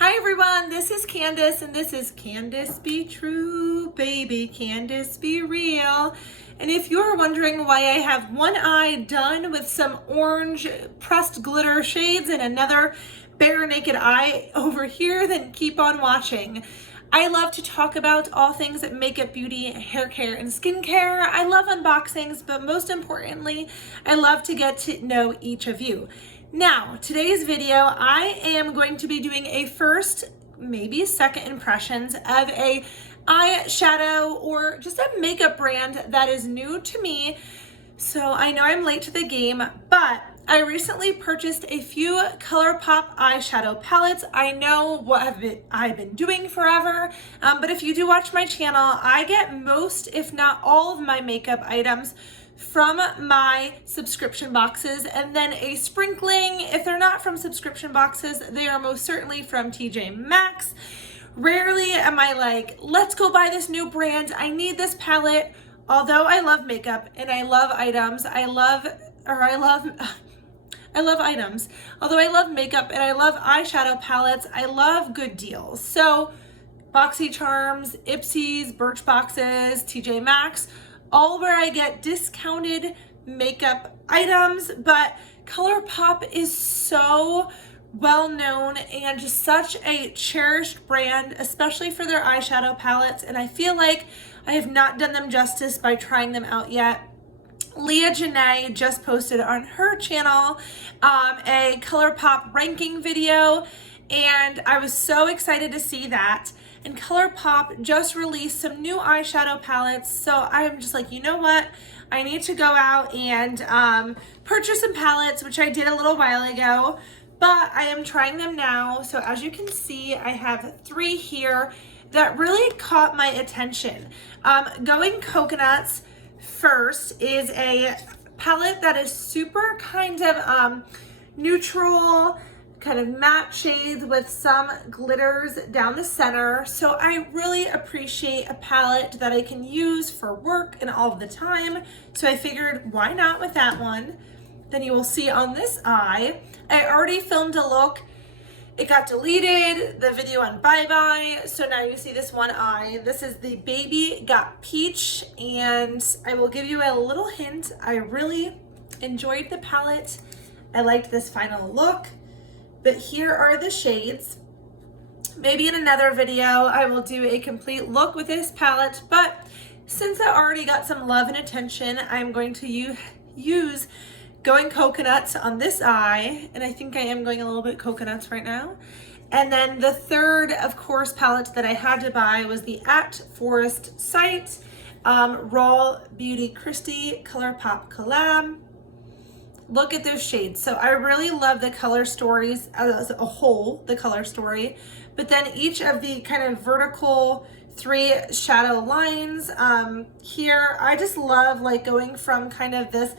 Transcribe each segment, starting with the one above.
Hi everyone, this is Candace and this is Candace Be True, baby, Candace Be Real. And if you're wondering why I have one eye done with some orange pressed glitter shades and another bare naked eye over here, then keep on watching. I love to talk about all things makeup, beauty, hair care, and skincare. I love unboxings, but most importantly, I love to get to know each of you. Now, today's video, I am going to be doing a first, maybe second impressions of a eyeshadow or just a makeup brand that is new to me. So I know I'm late to the game, but I recently purchased a few ColourPop eyeshadow palettes. I know what I've been doing forever, but if you do watch my channel, I get most, if not all of my makeup items from my subscription boxes, and then a sprinkling, if they're not from subscription boxes, they are most certainly from TJ Maxx. Rarely am I like, let's go buy this new brand, I need this palette. Although I love makeup and I love items, I love items. Although I love makeup and I love eyeshadow palettes, I love good deals. So Boxycharms, Ipsy's, Birchboxes, TJ Maxx, all where I get discounted makeup items, but ColourPop is so well known and just such a cherished brand, especially for their eyeshadow palettes, and I feel like I have not done them justice by trying them out yet. Leah Janae just posted on her channel a ColourPop ranking video, and I was so excited to see that. And ColourPop just released some new eyeshadow palettes, so I'm just like, you know what? I need to go out and purchase some palettes, which I did a little while ago, but I am trying them now. So as you can see, I have 3 here that really caught my attention. Going Coconuts First is a palette that is super kind of neutral, kind of matte shades with some glitters down the center. So I really appreciate a palette that I can use for work and all the time. So I figured, why not with that one? Then you will see on this eye, I already filmed a look. It got deleted, the video on bye-bye, so now you see this one eye. This is the Baby Got Peach, and I will give you a little hint. I really enjoyed the palette. I liked this final look, but here are the shades. Maybe in another video, I will do a complete look with this palette, but since I already got some love and attention, I'm going to use Going Coconuts on this eye, and I think I am going a little bit coconuts right now. And then the third, of course, palette that I had to buy was the At Forrest Sight Raw Beauty Christie ColourPop collab. Look at those shades. So I really love the color stories as a whole, the color story, but then each of the kind of vertical 3 shadow lines here, I just love like going from kind of this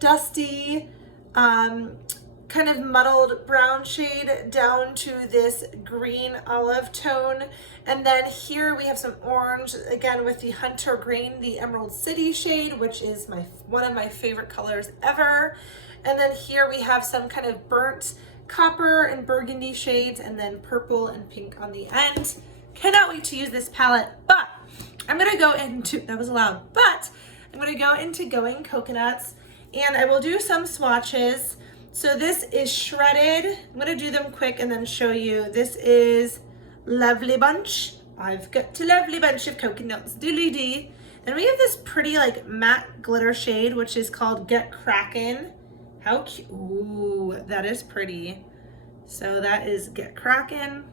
dusty, kind of muddled brown shade down to this green olive tone. And then here we have some orange, again with the Hunter Green, the Emerald City shade, which is one of my favorite colors ever. And then here we have some kind of burnt copper and burgundy shades, and then purple and pink on the end. Cannot wait to use this palette, but I'm gonna go into, that was loud, but I'm gonna go into Going Coconuts, and I will do some swatches. So this is shredded. I'm gonna do them quick and then show you. This is Lovely Bunch. I've got a lovely bunch of coconuts, doodly dee. And we have this pretty like matte glitter shade, which is called Get Crackin'. How cute, ooh, that is pretty. So that is Get Crackin'.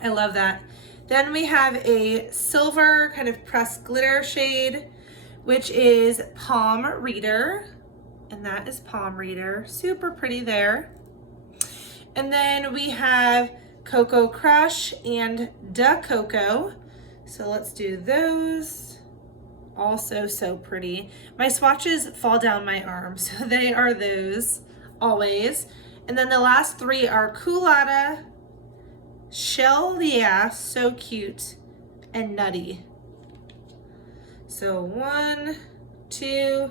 I love that. Then we have a silver kind of pressed glitter shade, which is Palm Reader. And that is Palm Reader, super pretty there. And then we have Cocoa Crush and Da Cocoa. So let's do those. Also so pretty. My swatches fall down my arm, so they are those always. And then the last 3 are Culotta, Shell, yeah, so cute, and Nutty. So 1, 2,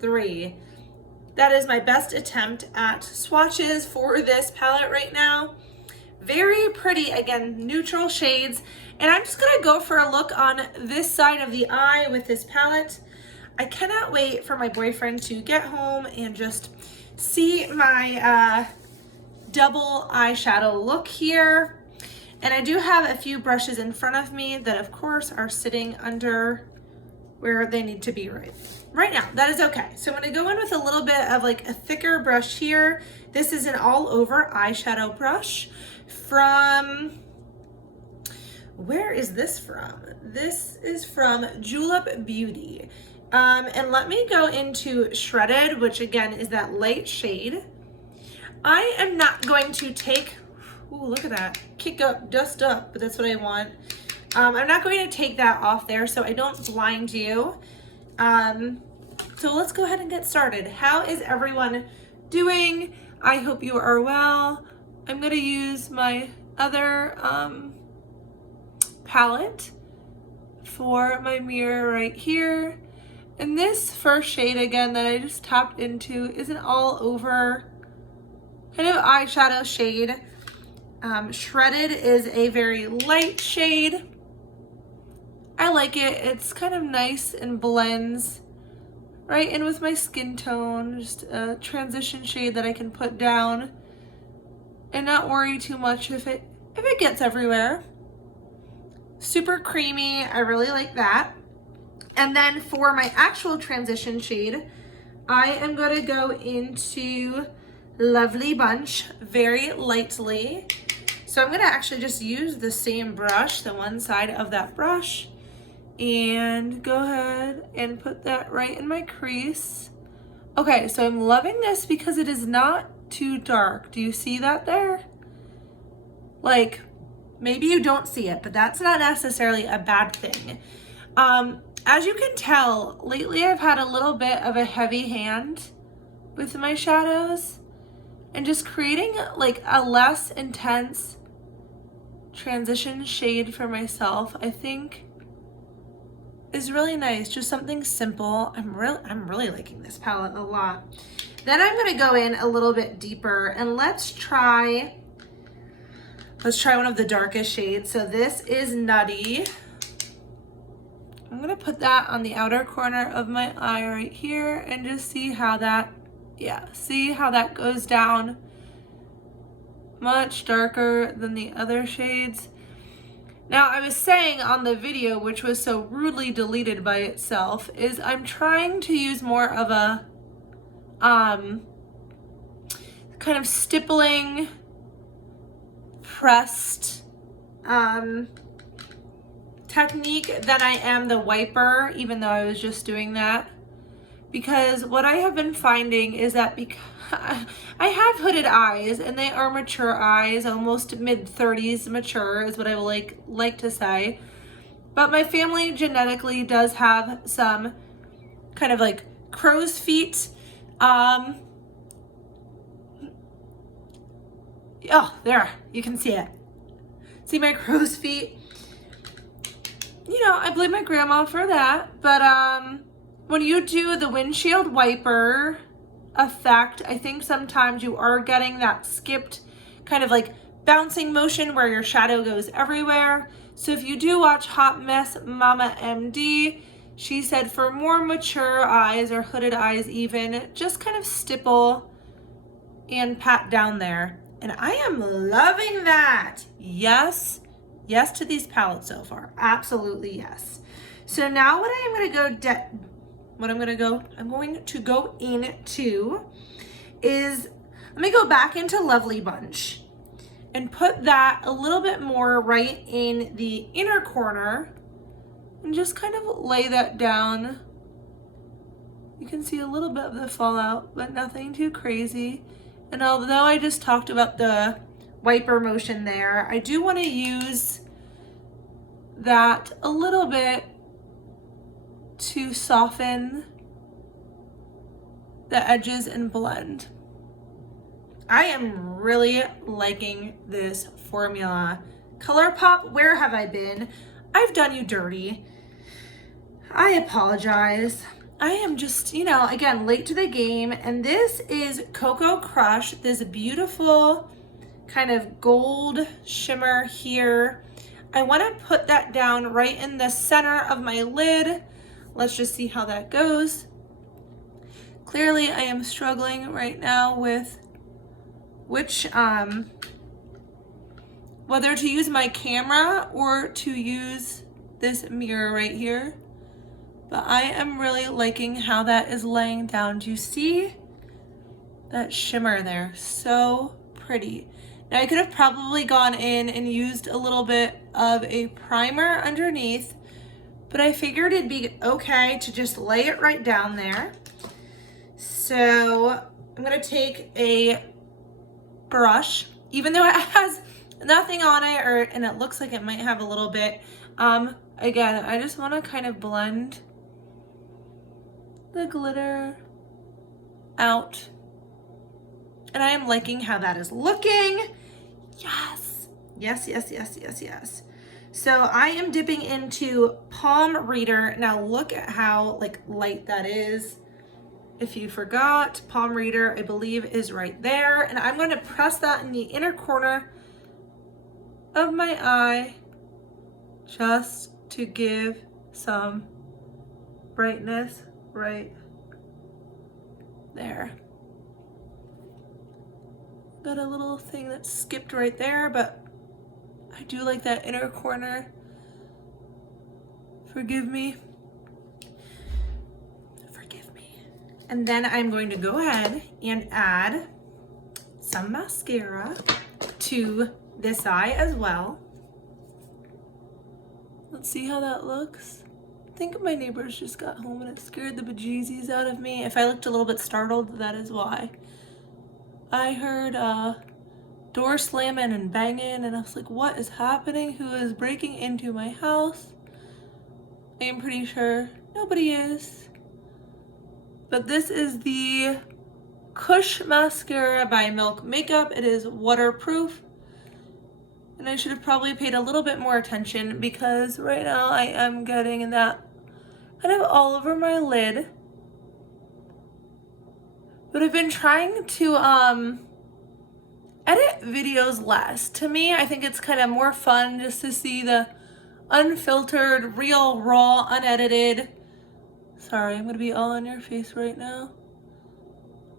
3. That is my best attempt at swatches for this palette right now. Very pretty, again, neutral shades. And I'm just gonna go for a look on this side of the eye with this palette. I cannot wait for my boyfriend to get home and just see my double eyeshadow look here. And I do have a few brushes in front of me that of course are sitting under where they need to be right now. That is okay. So I'm gonna go in with a little bit of like a thicker brush here. This is an all over eyeshadow brush from, where is this from? This is from Julep Beauty. And let me go into Shredded, which again is that light shade. I am not going to take, ooh, look at that, kick up, dust up, but that's what I want. I'm not going to take that off there so I don't blind you. So let's go ahead and get started. How is everyone doing? I hope you are well. I'm gonna use my other palette for my mirror right here. And this first shade again that I just tapped into is an all over kind of eyeshadow shade. Shredded is a very light shade. I like it. It's kind of nice and blends right in with my skin tone. Just a transition shade that I can put down and not worry too much if it gets everywhere. Super creamy. I really like that. And then for my actual transition shade, I am going to go into Lovely Bunch very lightly. So I'm going to actually just use the same brush, the one side of that brush, and go ahead and put that right in my crease. Okay, so I'm loving this because it is not too dark. Do you see that there? Like, maybe you don't see it, but that's not necessarily a bad thing. As you can tell, lately I've had a little bit of a heavy hand with my shadows, and just creating like a less intense transition shade for myself, I think is really nice. Just something simple. I'm really liking this palette a lot. Then I'm gonna go in a little bit deeper and let's try one of the darkest shades. So this is Nutty. I'm gonna put that on the outer corner of my eye right here and just see how that, see how that goes down. Much darker than the other shades. Now, I was saying on the video, which was so rudely deleted by itself, is I'm trying to use more of a kind of stippling, pressed technique than I am the wiper, even though I was just doing that. Because what I have been finding is that because I have hooded eyes and they are mature eyes, almost mid-30s mature is what I will like to say. But my family genetically does have some kind of like crow's feet. Oh, there, you can see it. See my crow's feet? You know, I blame my grandma for that, but when you do the windshield wiper effect, I think sometimes you are getting that skipped kind of like bouncing motion where your shadow goes everywhere. So if you do watch Hot Mess Mama MD, she said for more mature eyes or hooded eyes even, just kind of stipple and pat down there. And I am loving that. Yes to these palettes so far. Absolutely yes. So now what I'm going to go into is, let me go back into Lovely Bunch and put that a little bit more right in the inner corner and just kind of lay that down. You can see a little bit of the fallout, but nothing too crazy. And although I just talked about the wiper motion there, I do want to use that a little bit to soften the edges and blend. I am really liking this formula. ColourPop, where have I been? I've done you dirty. I apologize. I am just, you know, again, late to the game. And this is Cocoa Crush, this beautiful kind of gold shimmer here. I want to put that down right in the center of my lid. Let's just see how that goes. Clearly I am struggling right now with which, whether to use my camera or to use this mirror right here. But I am really liking how that is laying down. Do you see that shimmer there? So pretty. Now I could have probably gone in and used a little bit of a primer underneath, but I figured it'd be okay to just lay it right down there. So I'm gonna take a brush, even though it has nothing on it, and it looks like it might have a little bit. Again, I just wanna kind of blend the glitter out. And I am liking how that is looking. Yes, yes, yes, yes, yes, yes. So I am dipping into Palm Reader. Now look at how like light that is. If you forgot, Palm Reader, I believe, is right there. And I'm going to press that in the inner corner of my eye just to give some brightness right there. Got a little thing that skipped right there, but I do like that inner corner. Forgive me. Forgive me. And then I'm going to go ahead and add some mascara to this eye as well. Let's see how that looks. I think my neighbors just got home and it scared the bejesus out of me. If I looked a little bit startled, that is why. I heard door slamming and banging, and I was like, what is happening? Who is breaking into my house? I am pretty sure nobody is. But this is the Kush Mascara by Milk Makeup. It is waterproof. And I should have probably paid a little bit more attention because right now I am getting that kind of all over my lid. But I've been trying to edit videos less. To me, I think it's kind of more fun just to see the unfiltered, real, raw, unedited. Sorry, I'm gonna be all on your face right now.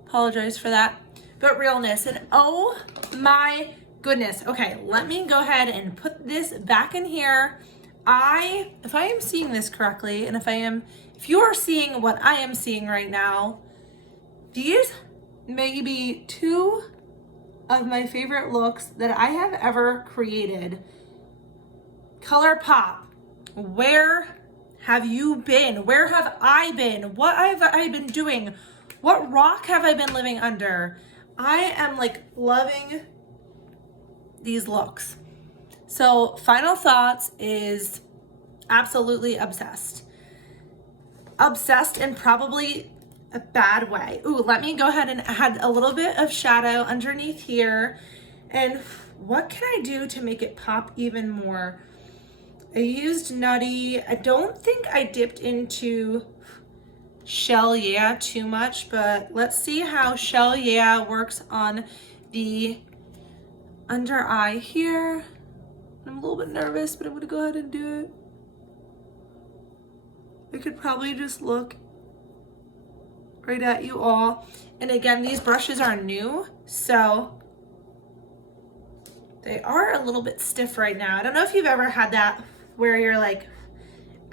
Apologize for that. But realness, and oh my goodness. Okay, let me go ahead and put this back in here. If I am seeing this correctly, and if you are seeing what I am seeing right now, these may be two of my favorite looks that I have ever created. ColourPop, where have you been? Where have I been? What have I been doing? What rock have I been living under? I am like loving these looks. So final thoughts is absolutely obsessed. Obsessed in probably a bad way. Ooh, let me go ahead and add a little bit of shadow underneath here. And what can I do to make it pop even more? I used Nutty. I don't think I dipped into Shell Yeah too much, but let's see how Shell Yeah works on the under eye here. I'm a little bit nervous, but I'm gonna go ahead and do it. I could probably just look right at you all. And again, these brushes are new, so they are a little bit stiff right now. I don't know if you've ever had that where you're like,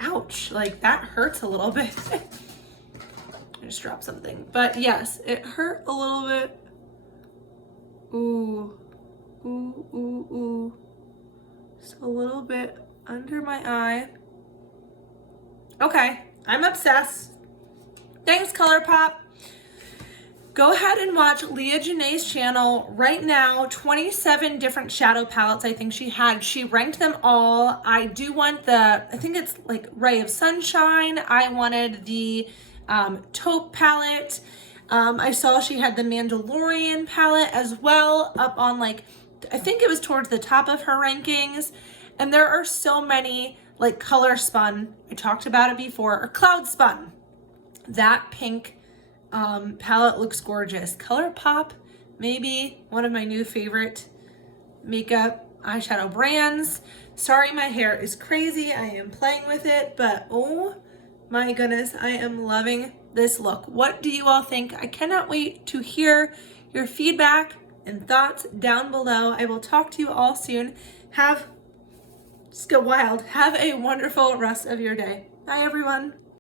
ouch, like that hurts a little bit. I just dropped something, but yes, it hurt a little bit. Ooh, ooh, ooh, ooh. Just a little bit under my eye. Okay, I'm obsessed. Thanks, ColourPop. Go ahead and watch Leah Janae's channel right now. 27 different shadow palettes I think she had. She ranked them all. I do want I think it's like Ray of Sunshine. I wanted the taupe palette. I saw she had the Mandalorian palette as well up on like, I think it was towards the top of her rankings. And there are so many like Color Spun. I talked about it before, or Cloud Spun. That pink palette looks gorgeous. ColourPop, maybe one of my new favorite makeup eyeshadow brands. Sorry, my hair is crazy. I am playing with it, but oh my goodness, I am loving this look. What do you all think? I cannot wait to hear your feedback and thoughts down below. I will talk to you all soon. Just go wild. Have a wonderful rest of your day. Bye, everyone.